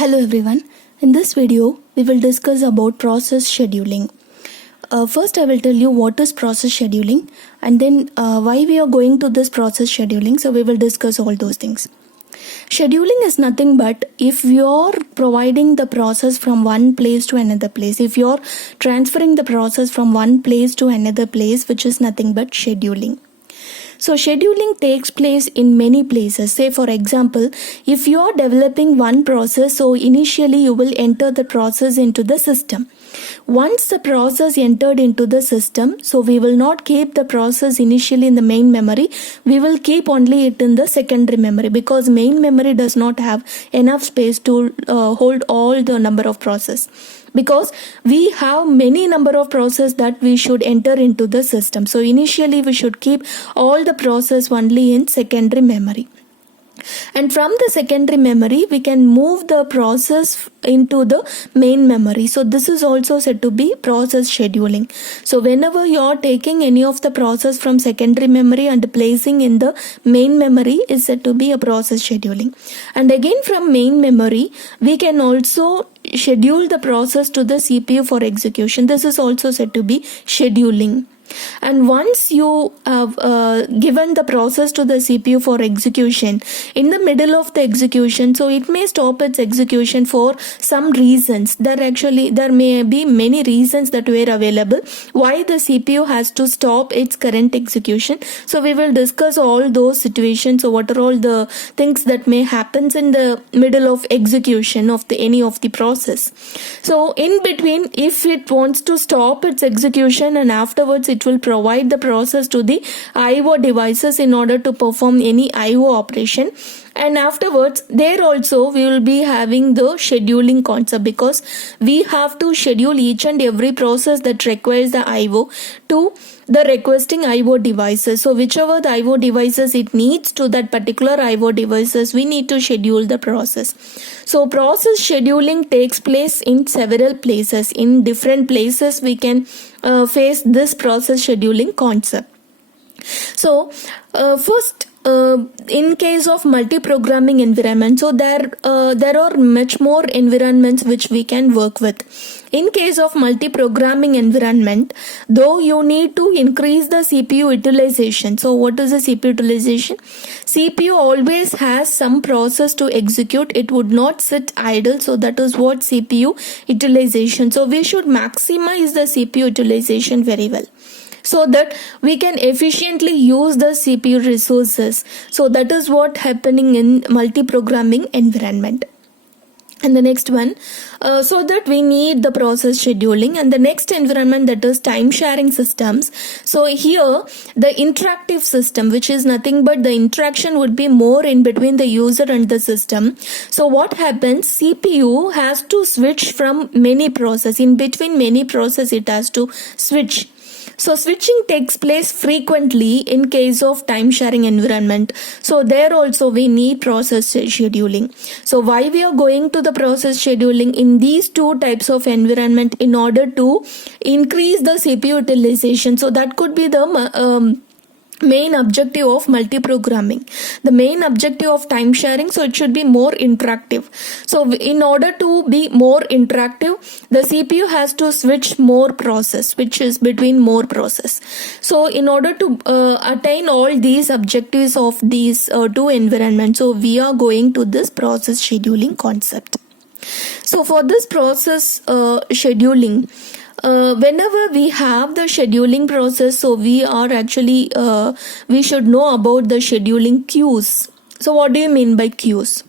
Hello everyone. In this video, we will discuss about process scheduling. First, I will tell you what is process scheduling and then why we are going to this process scheduling. So we will discuss all those things. Scheduling is nothing but if you're providing the process from one place to another place, if you're transferring the process from one place to another place, which is nothing but scheduling. So scheduling takes place in many places. Say for example, if you are developing one process, so initially you will enter the process into the system. Once the process entered into the system, so we will not keep the process initially in the main memory, we will keep only it in the secondary memory because main memory does not have enough space to hold all the number of process. Because we have many number of process that we should enter into the system. So initially we should keep all the process only in secondary memory. And from the secondary memory, we can move the process into the main memory. So this is also said to be process scheduling. So whenever you are taking any of the process from secondary memory and placing in the main memory is said to be a process scheduling. And again from main memory, we can also schedule the process to the CPU for execution. This is also said to be scheduling. And once you have given the process to the CPU for execution, in the middle of the execution, so it may stop its execution for some reasons. There may be many reasons that were available why the CPU has to stop its current execution. So we will discuss all those situations. So what are all the things that may happen in the middle of execution of any of the process. So in between, if it wants to stop its execution and afterwards it will provide the process to the IO devices in order to perform any IO operation. And afterwards, there also we will be having the scheduling concept because we have to schedule each and every process that requires the IO to the requesting IO devices. So whichever the IO devices it needs to that particular IO devices, we need to schedule the process. So process scheduling takes place in several places. In different places, we can face this process scheduling concept. So first, in case of multi-programming environment, so there are much more environments which we can work with. In case of multi-programming environment, though you need to increase the CPU utilization. So what is the CPU utilization? CPU always has some process to execute. It would not sit idle. So that is what CPU utilization. So we should maximize the CPU utilization very well, so that we can efficiently use the CPU resources. So that is what happening in multi-programming environment. And the next one, so that we need the process scheduling. And the next environment, that is time sharing systems. So here the interactive system, which is nothing but the interaction would be more in between the user and the system. So what happens, CPU has to switch from many process. In between many process it has to switch. So switching takes place frequently in case of time sharing environment. So there also we need process scheduling. So why we are going to the process scheduling in these two types of environment in order to increase the CPU utilization. So that could be the main objective of multi-programming. The main objective of time sharing, so it should be more interactive. So in order to be more interactive, the CPU has to switch more process, which is between more process. So in order to attain all these objectives of these two environments, so we are going to this process scheduling concept. So for this process scheduling, whenever we have the scheduling process, so we are actually we should know about the scheduling queues. So what do you mean by queues?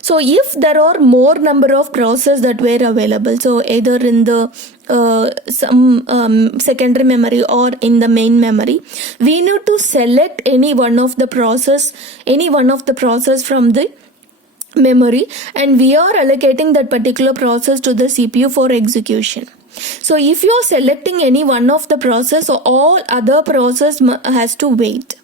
So if there are more number of processes that were available, so either in the some secondary memory or in the main memory, we need to select any one of the process from the memory, and we are allocating that particular process to the CPU for execution. So if you are selecting any one of the process, so all other process has to wait.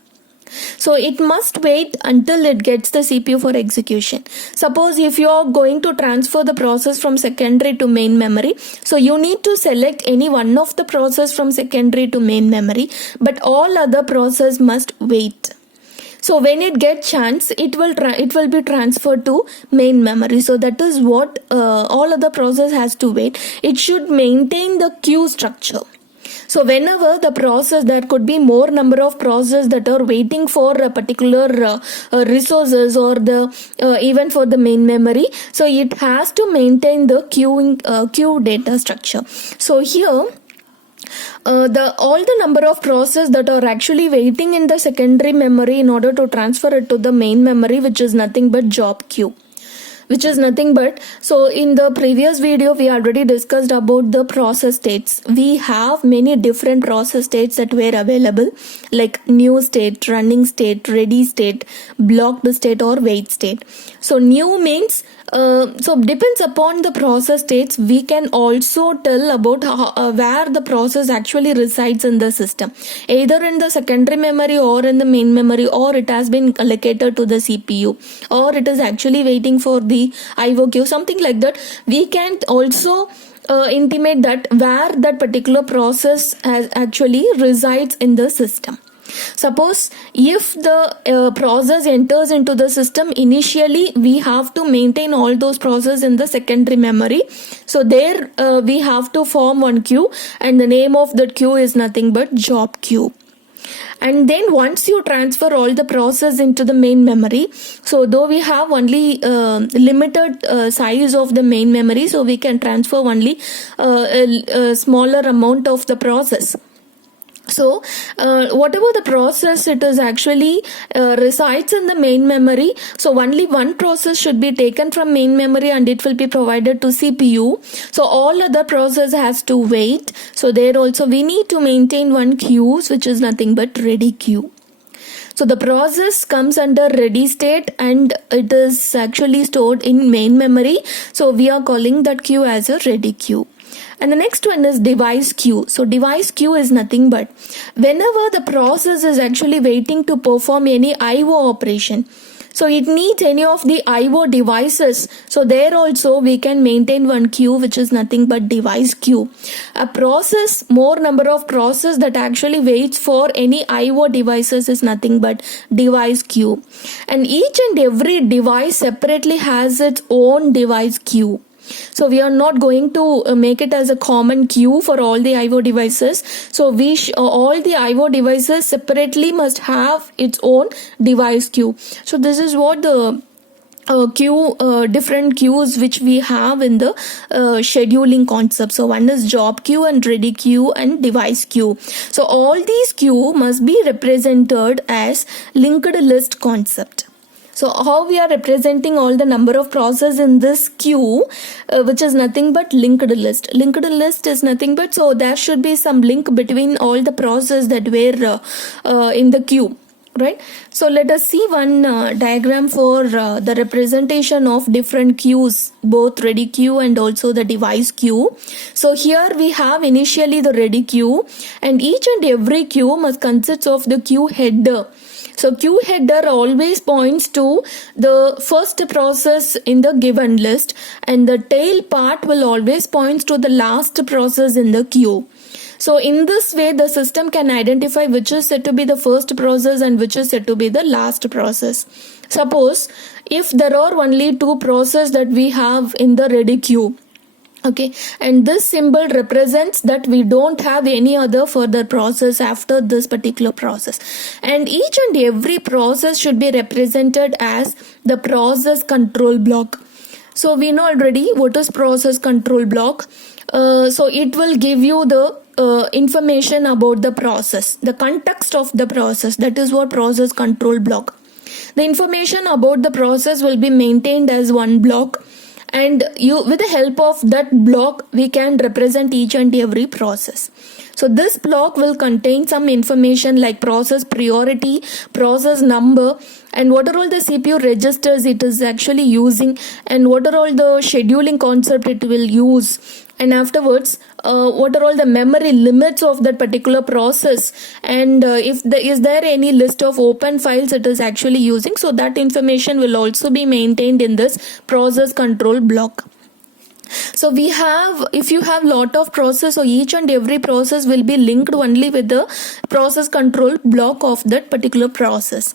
So it must wait until it gets the CPU for execution. Suppose if you are going to transfer the process from secondary to main memory, so you need to select any one of the process from secondary to main memory, but all other process must wait. So when it gets chance, it will be transferred to main memory. So that is what all other process has to wait. It should maintain the queue structure. So whenever the process, there could be more number of processes that are waiting for a particular resources or the even for the main memory. So it has to maintain the queue data structure. So here all the number of processes that are actually waiting in the secondary memory in order to transfer it to the main memory, which is nothing but job queue. Which is nothing but, so in the previous video we already discussed about the process states. We have many different process states that were available, like new state, running state, ready state, blocked state or wait state. So new means so depends upon the process states. We can also tell about where the process actually resides in the system, either in the secondary memory or in the main memory, or it has been allocated to the CPU, or it is actually waiting for the IO queue, something like that. We can also intimate that where that particular process has actually resides in the system. Suppose if the process enters into the system, initially we have to maintain all those processes in the secondary memory. So there we have to form one queue, and the name of that queue is nothing but job queue. And then once you transfer all the process into the main memory, so though we have only limited size of the main memory, so we can transfer only a smaller amount of the process. So whatever the process it is actually resides in the main memory, so only one process should be taken from main memory and it will be provided to CPU. So all other process has to wait. So there also we need to maintain one queue, which is nothing but ready queue. So the process comes under ready state and it is actually stored in main memory. So we are calling that queue as a ready queue. And the next one is device queue. So device queue is nothing but whenever the process is actually waiting to perform any IO operation, so it needs any of the IO devices. So there also we can maintain one queue, which is nothing but device queue. A process, more number of process that actually waits for any IO devices is nothing but device queue. And each and every device separately has its own device queue. So we are not going to make it as a common queue for all the IO devices. So all the IO devices separately must have its own device queue. So this is what the different queues which we have in the scheduling concept. So one is job queue and ready queue and device queue. So all these queue must be represented as linked list concept. So how we are representing all the number of processes in this queue, which is nothing but linked list. Linked list is nothing but, so there should be some link between all the processes that were in the queue, right? So let us see one diagram for the representation of different queues, both ready queue and also the device queue. So here we have initially the ready queue, and each and every queue must consist of the queue header. So queue header always points to the first process in the given list, and the tail part will always point to the last process in the queue. So in this way the system can identify which is said to be the first process and which is said to be the last process. Suppose if there are only two processes that we have in the ready queue, okay, and this symbol represents that we don't have any other further process after this particular process, and each and every process should be represented as the process control block. So we know already what is process control block. So it will give you the information about the process, the context of the process. That is what process control block. The information about the process will be maintained as one block, and with the help of that block we can represent each and every process. So this block will contain some information like process priority, process number, and what are all the CPU registers it is actually using, and what are all the scheduling concept it will use, and afterwards what are all the memory limits of that particular process, and is there any list of open files it is actually using. So that information will also be maintained in this process control block. So we have, if you have lot of process, so each and every process will be linked only with the process control block of that particular process.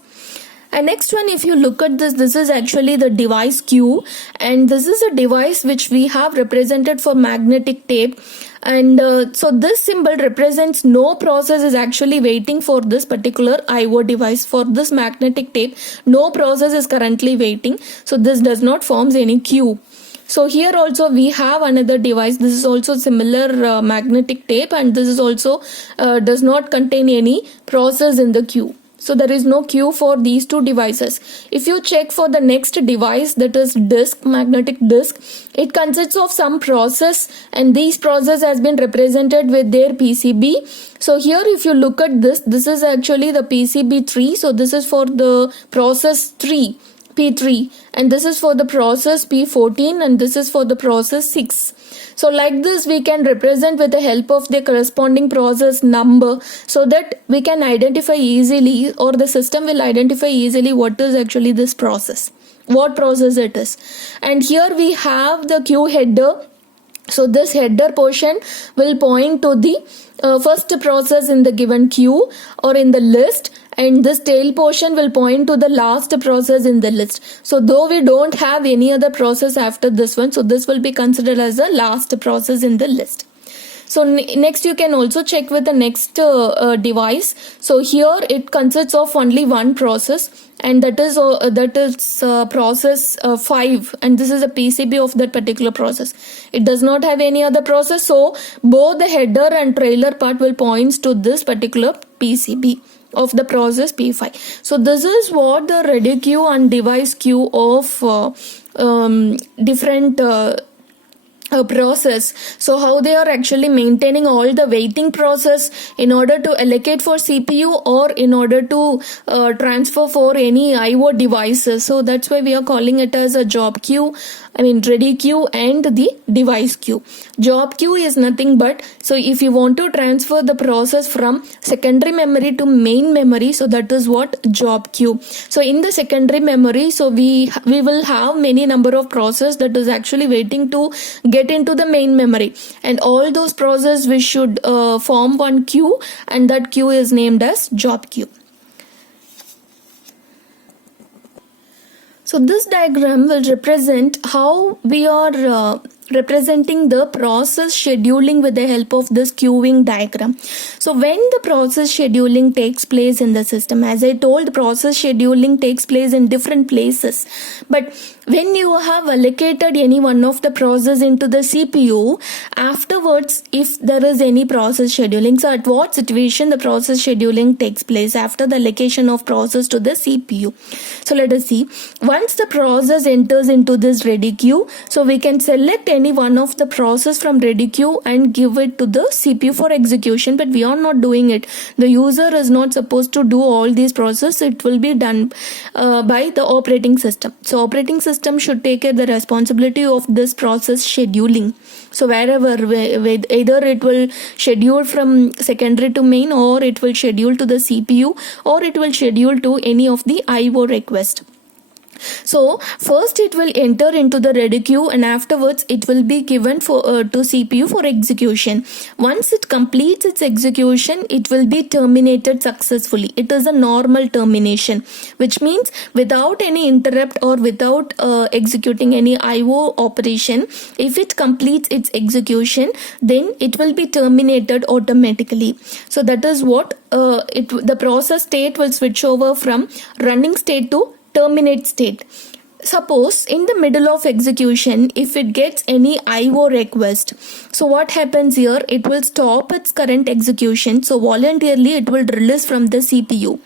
And next one, if you look at this is actually the device Q, and this is a device which we have represented for magnetic tape. And so this symbol represents no process is actually waiting for this particular IO device. For this magnetic tape, no process is currently waiting, so this does not forms any Q. So here also we have another device. This is also similar magnetic tape, and this is also does not contain any process in the queue. So there is no queue for these two devices. If you check for the next device, that is disk, magnetic disk, it consists of some process, and these process has been represented with their PCB. So here if you look at this is actually the PCB3. So this is for the process 3. P3, and this is for the process P14, and this is for the process 6. So like this we can represent with the help of the corresponding process number, so that we can identify easily, or the system will identify easily what is actually this process, what process it is. And here we have the queue header. So this header portion will point to the first process in the given queue or in the list, and this tail portion will point to the last process in the list. So though we don't have any other process after this one, so this will be considered as the last process in the list. So next you can also check with the next device. So here it consists of only one process, and that is process 5, and this is a PCB of that particular process. It does not have any other process, so both the header and trailer part will point to this particular PCB of the process P5. So this is what the ready queue and device queue of different process. So how they are actually maintaining all the waiting process in order to allocate for CPU or in order to transfer for any IO devices. So that's why we are calling it as a job queue, ready queue and the device queue. Job queue is nothing but, so if you want to transfer the process from secondary memory to main memory, so that is what job queue. So in the secondary memory, so we will have many number of process that is actually waiting to get into the main memory, and all those processes we should form one queue, and that queue is named as job queue. So this diagram will represent how we are representing the process scheduling with the help of this queuing diagram. So when the process scheduling takes place in the system, as I told, process scheduling takes place in different places, but when you have allocated any one of the process into the CPU, afterwards if there is any process scheduling, so at what situation the process scheduling takes place after the allocation of process to the CPU. So let us see. Once the process enters into this ready queue, so we can select any one of the process from ready queue and give it to the CPU for execution, but we are not doing it. The user is not supposed to do all these processes. It will be done by the operating system. So operating system should take the responsibility of this process scheduling. So wherever, either it will schedule from secondary to main, or it will schedule to the CPU, or it will schedule to any of the IO request. So first it will enter into the ready queue, and afterwards it will be given for to CPU for execution. Once it completes its execution, it will be terminated successfully. It is a normal termination, which means without any interrupt or without executing any IO operation, if it completes its execution, then it will be terminated automatically. So that is what the process state will switch over from running state to terminate state. Suppose in the middle of execution, if it gets any IO request, so what happens here? It will stop its current execution. So voluntarily it will release from the CPU.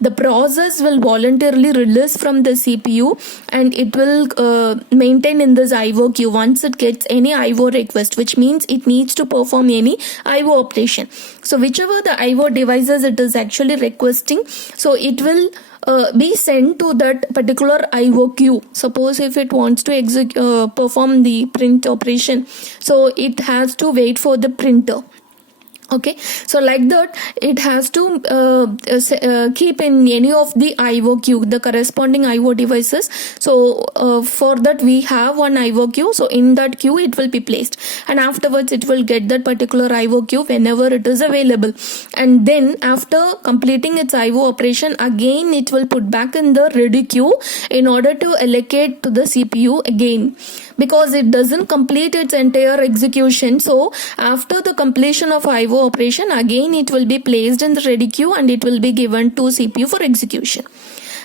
The process will voluntarily release from the CPU, and it will maintain in this IO queue once it gets any IO request, which means it needs to perform any IO operation. So whichever the IO devices it is actually requesting, so it will be sent to that particular IO queue. Suppose if it wants to perform the print operation, so it has to wait for the printer. Okay, so like that it has to keep in any of the IO queue, the corresponding IO devices. So for that we have one IO queue, so in that queue it will be placed, and afterwards it will get that particular IO queue whenever it is available, and then after completing its IO operation, again it will put back in the ready queue in order to allocate to the CPU again, because it doesn't complete its entire execution. So after the completion of IO operation, again it will be placed in the ready queue and it will be given to CPU for execution.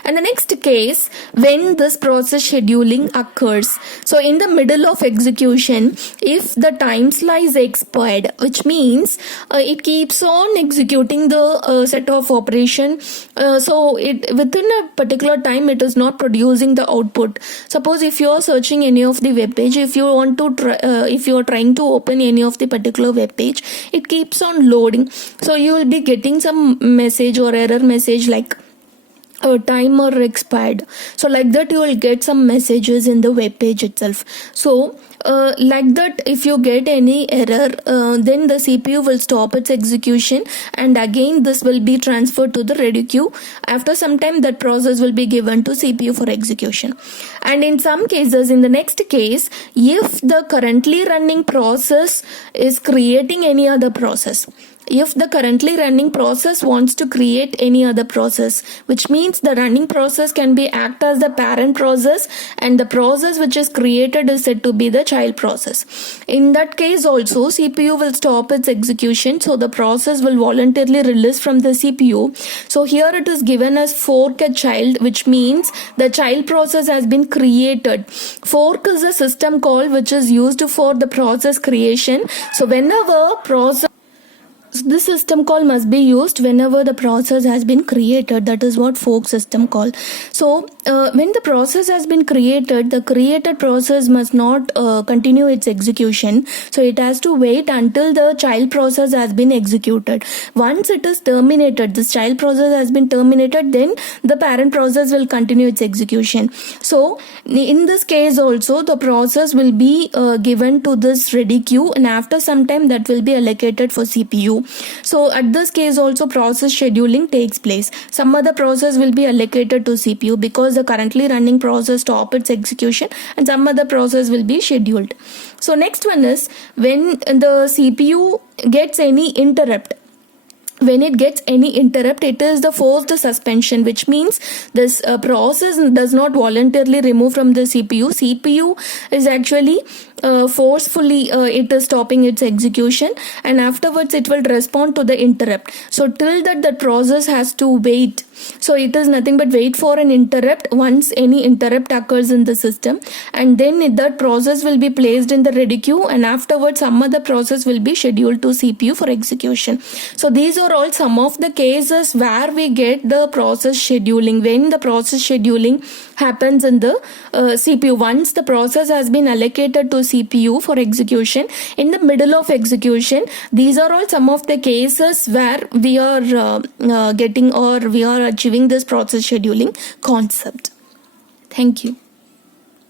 And the next case, when this process scheduling occurs, so in the middle of execution, if the time slice expired, which means it keeps on executing the set of operation, so it within a particular time it is not producing the output. Suppose if you are searching any of the web page, if you want to if you are trying to open any of the particular web page, it keeps on loading, so you will be getting some message or error message like timer expired. So like that you will get some messages in the web page itself. So like that, if you get any error, then the CPU will stop its execution, and again this will be transferred to the ready queue. After some time, that process will be given to CPU for execution. And in some cases, in the next case, if the currently running process is creating any other process, if the currently running process wants to create any other process, which means the running process can be act as the parent process, and the process which is created is said to be the child process. In that case also, CPU will stop its execution, so the process will voluntarily release from the CPU. So here it is given as fork a child, which means the child process has been created. Fork is a system call which is used for the process creation. So whenever process, this system call must be used whenever the process has been created. That is what fork system call. So when the process has been created, the created process must not continue its execution. So it has to wait until the child process has been executed. Once it is terminated, this child process has been terminated, then the parent process will continue its execution. So in this case also, the process will be given to this ready queue, and after some time that will be allocated for CPU. So at this case also, process scheduling takes place. Some other process will be allocated to CPU because the currently running process stop its execution, and some other process will be scheduled. So next one is when the CPU gets any interrupt. When it gets any interrupt, it is the forced suspension, which means this process does not voluntarily remove from the CPU. CPU is actually forcefully it is stopping its execution, and afterwards it will respond to the interrupt. So till that, the process has to wait. So it is nothing but wait for an interrupt once any interrupt occurs in the system, and then that process will be placed in the ready queue, and afterwards some other process will be scheduled to CPU for execution. So these are all some of the cases where we get the process scheduling. When the process scheduling happens in the CPU, once the process has been allocated to CPU for execution in the middle of execution, these are all some of the cases where we are getting or we are achieving this process scheduling concept. Thank you.